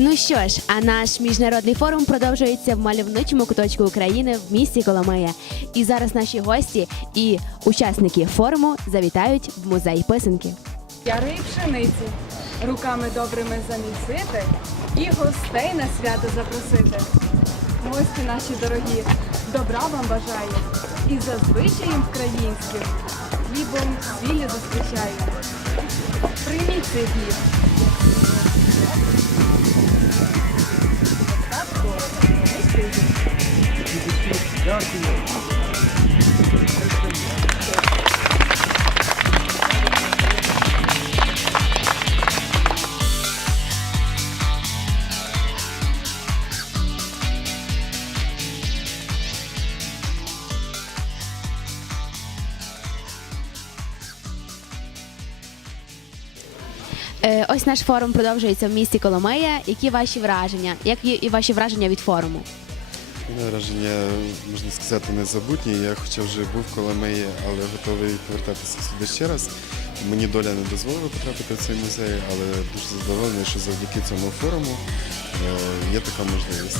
Ну що ж, а наш міжнародний форум продовжується в мальовничому куточку України в місті Коломия. І зараз наші гості і учасники форуму завітають в музей писанки. Ярої пшениці, руками добрими замісити і гостей на свято запросити. Гості наші дорогі, добра вам бажаю і за звичаєм українським хлібом свілі зустрічаю. Прийміть цей хліб. Е, ось наш форум продовжується в місті Коломия. Які ваші враження? Як є і ваші враження від форуму? Враження, можна сказати, незабутні. Я хоча вже був в Коломиї, але готовий повертатися сюди ще раз. Мені доля не дозволила потрапити в цей музей, але дуже задоволений, що завдяки цьому форуму е, є така можливість.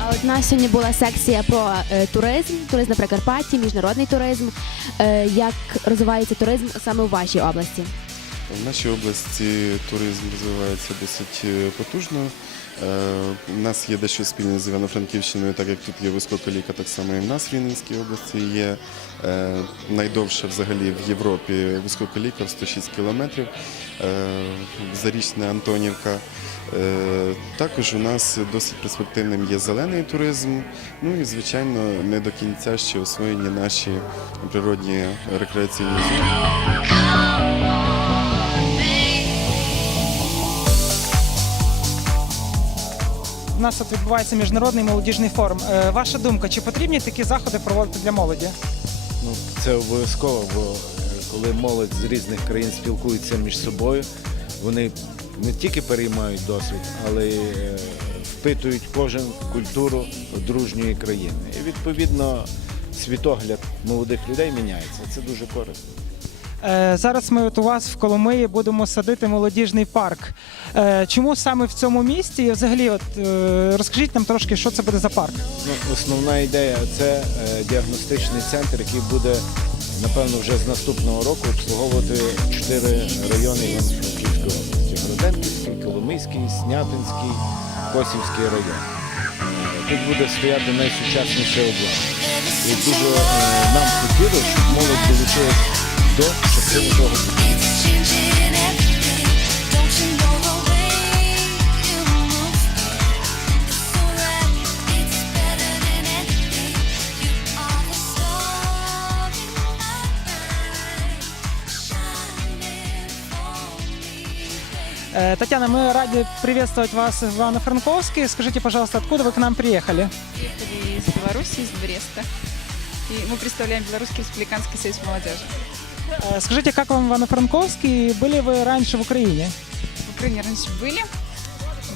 А от нас сьогодні була секція про е, туризм, туризм на Прикарпатті, міжнародний туризм. Е, як розвивається туризм саме у вашій області? В нашій області туризм розвивається досить е, потужно. Е, У нас є дещо спільне з Івано-Франківщиною, так як тут є високоліка, так само і в нас в Рівненській області є е, найдовша взагалі в Європі високоліка в 106 кілометрів, зарічна Антонівка. Також у нас досить перспективним є зелений туризм. Ну і звичайно не до кінця ще освоєні наші природні рекреаційні зони. У нас тут відбувається міжнародний молодіжний форум. Е, Ваша думка, чи потрібні такі заходи проводити для молоді? Ну, це обов'язково, бо е, коли молодь з різних країн спілкується між собою, вони не тільки переймають досвід, але й е, впитують кожен культуру дружньої країни. І відповідно світогляд молодих людей міняється. Це дуже корисно. Е, Зараз ми от у вас в Коломиї будемо садити молодіжний парк. Е, Чому саме в цьому місті? І взагалі, от е, розкажіть нам трошки, що це буде за парк. Ну, основна ідея це діагностичний центр, який буде, напевно, вже з наступного року обслуговувати чотири райони Івано-Франківської області: Городенківський, Коломийський, Снятинський, Косівський район. Тут буде стояти найсучасніше обладнання. І дуже нам хотілося, щоб молодь долучилась до щасливого року. Э, Татьяна, мы рады приветствовать вас в Ивано-Франковске. Скажите, пожалуйста, откуда вы к нам приехали? Приехали из Беларуси, из Бреста. И мы представляем Белорусский республиканский союз молодежи. Э, Скажите, как вам Ивано-Франковский? Были вы раньше в Украине? В Украине раньше были,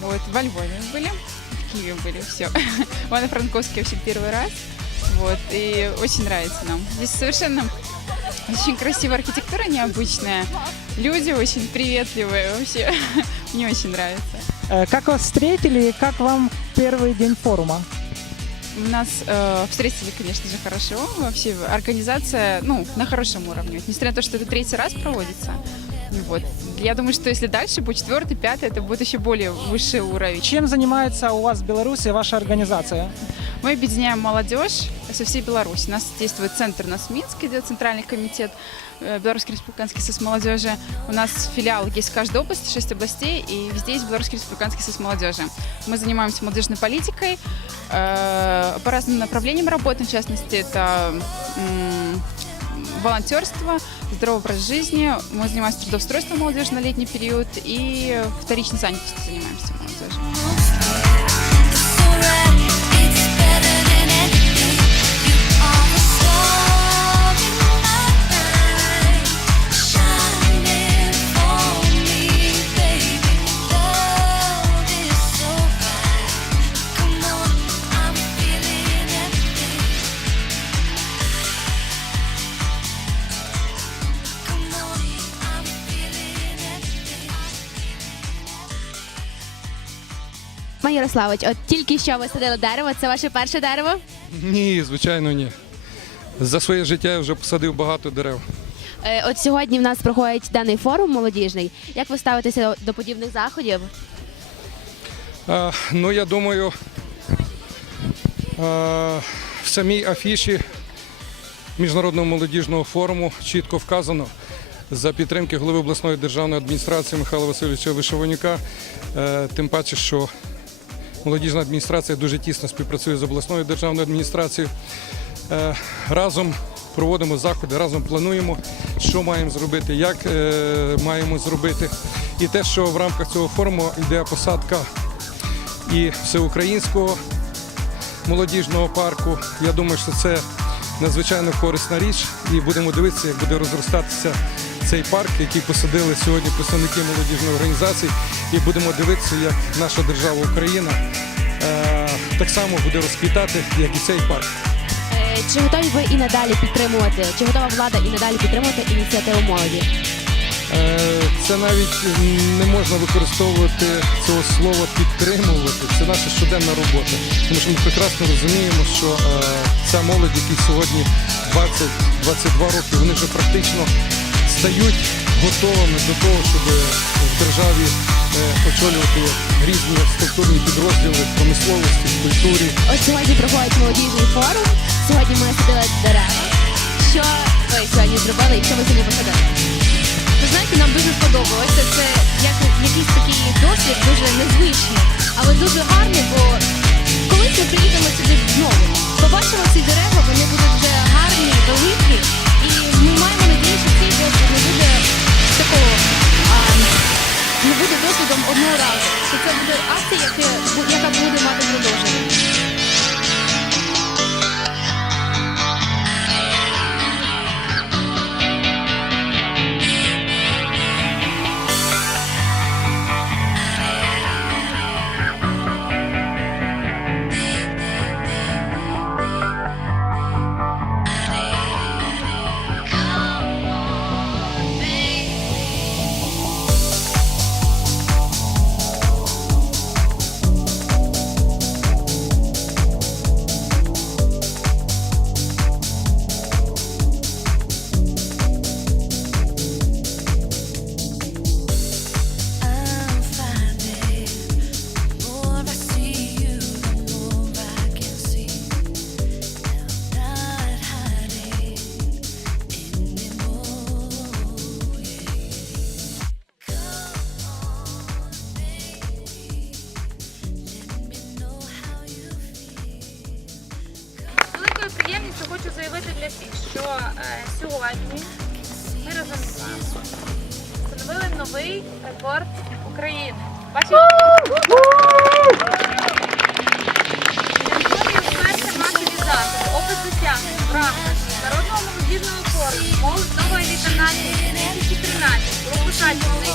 вот, во Львове были, в Киеве были, все. В Ивано-Франковске вообще первый раз, вот, и очень нравится нам. Здесь совершенно очень красивая архитектура необычная, люди очень приветливые, вообще, мне очень нравится. Э, Как вас встретили и как вам первый день форума? Нас э, встретили, конечно же, хорошо. Вообще организация, ну, на хорошем уровне. Вот Несмотря на то, что это третий раз проводится. ну Вот. Я думаю, что если дальше будет четвертый, пятый, это будет еще более высший уровень. Чем занимается у вас в Беларуси ваша организация? Мы объединяем молодежь со всей Беларуси. У нас действует центр на Минске, где центральный комитет э, Белорусский республиканский союз молодежи. У нас филиал есть в каждой области, шесть областей, и везде есть Белорусский республиканский союз молодежи. Мы занимаемся молодежной политикой, э, по разным направлениям работаем, в частности, это м, волонтерство, здоровый образ жизни. Мы занимаемся трудоустройством молодежи на летний период и вторичной занятостью занимаемся Ярославич, от тільки що ви садили дерево, це ваше перше дерево? Ні, звичайно, ні. За своє життя я вже посадив багато дерев. Е, От сьогодні в нас проходить даний форум молодіжний. Як ви ставитеся до, до подібних заходів? А, ну, я думаю, а, в самій афіші Міжнародного молодіжного форуму чітко вказано за підтримки голови обласної державної адміністрації Михайла Васильовича Вишиванюка, е, тим паче, що молодіжна адміністрація дуже тісно співпрацює з обласною державною адміністрацією. Е, Разом проводимо заходи, разом плануємо, що маємо зробити, як е, маємо зробити. І те, що в рамках цього форуму йде посадка і всеукраїнського молодіжного парку. Я думаю, що це надзвичайно корисна річ, і будемо дивитися, як буде розростатися цей парк, який посадили сьогодні представники молодіжної організації, і будемо дивитися, як наша держава Україна е, так само буде розквітати, як і цей парк. Е, Чи готові ви і надалі підтримувати? Чи готова влада і надалі підтримувати ініціативу молоді? Е, Це навіть не можна використовувати цього слова підтримувати. Це наша щоденна робота. Тому що ми прекрасно розуміємо, що е, ця молодь, які сьогодні 20-22 роки, вони вже практично стають готовими до того, щоб в державі е, очолювати різні структурні підрозділи в промисловості, в культурі. От сьогодні проходить молодіжний форум. Сьогодні ми садили дерева. Що ви сьогодні зробили і що ви сьогодні посадили? Ви знаєте, нам дуже сподобалося. Це як якийсь такий досвід дуже незвичний, але дуже гарний, бо колись ми приїдемо сюди знову. Побачимо ці дерева, вони будуть вже гарні, великі, досвід не буде такого. А, не буде досвідом одного разу. Що це буде акція, яка буде мати продовження. Хочу заявити для всіх, що е, сьогодні ми разом із вами встановили новий рекорд України. Опис досягнень. В рамках молодіжного форуму «Молодь нова еліта нації 2013 було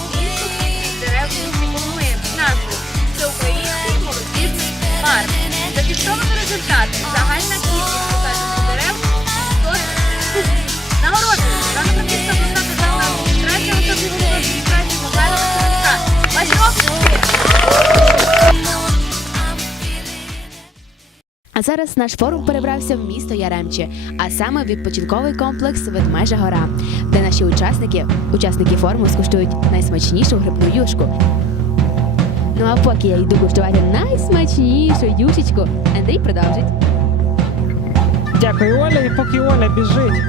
А зараз наш форум перебрався в місто Яремче, а саме відпочинковий комплекс Ведмежа гора, де наші учасники, учасники форуму, скуштують найсмачнішу грибну юшку. Ну а поки я йду куштувати найсмачнішу юшечку, Андрій продовжить. Дякую, Оля. І поки Оля біжить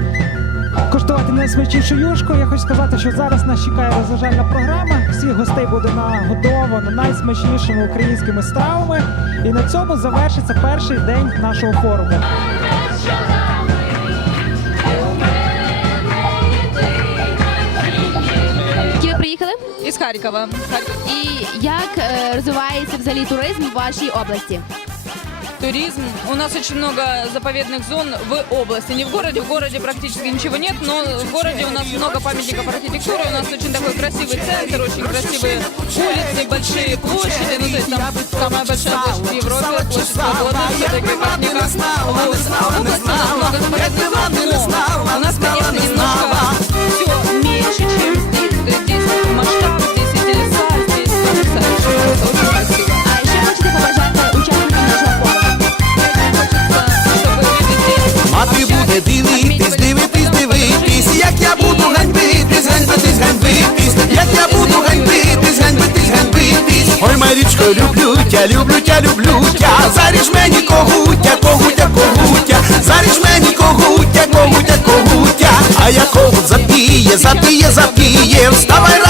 куштувати найсмачнішу юшку, я хочу сказати, що зараз нас чекає розважальна програма. Всіх гостей буде нагодовано найсмачнішими українськими стравами. І на цьому завершиться перший день нашого форуму. Приїхали? Із Харкова. І як е, розвивається взагалі туризм в вашій області? Туризм. У нас очень много заповедных зон в области. Не в городе, в городе практически ничего нет, но в городе у нас много памятников архитектуры. У нас очень такой красивый центр, очень красивые улицы, большие площади. Ну, то есть там самая большая площадь в Европе, площадь свободы, все-таки как не дивитись, дивитись, дивитись, як я буду ганьбитись, ганьбитись, ганьбитись, як я буду ганьбитись, ганьбитись, ганьбитись. Ой, Марічко, люблю тя, люблю тя, люблю тя, заріж мені когутя, когутя, когутя, заріж мені когутя, когутя, когутя, а я кого запіє, запіє, запіє, вставай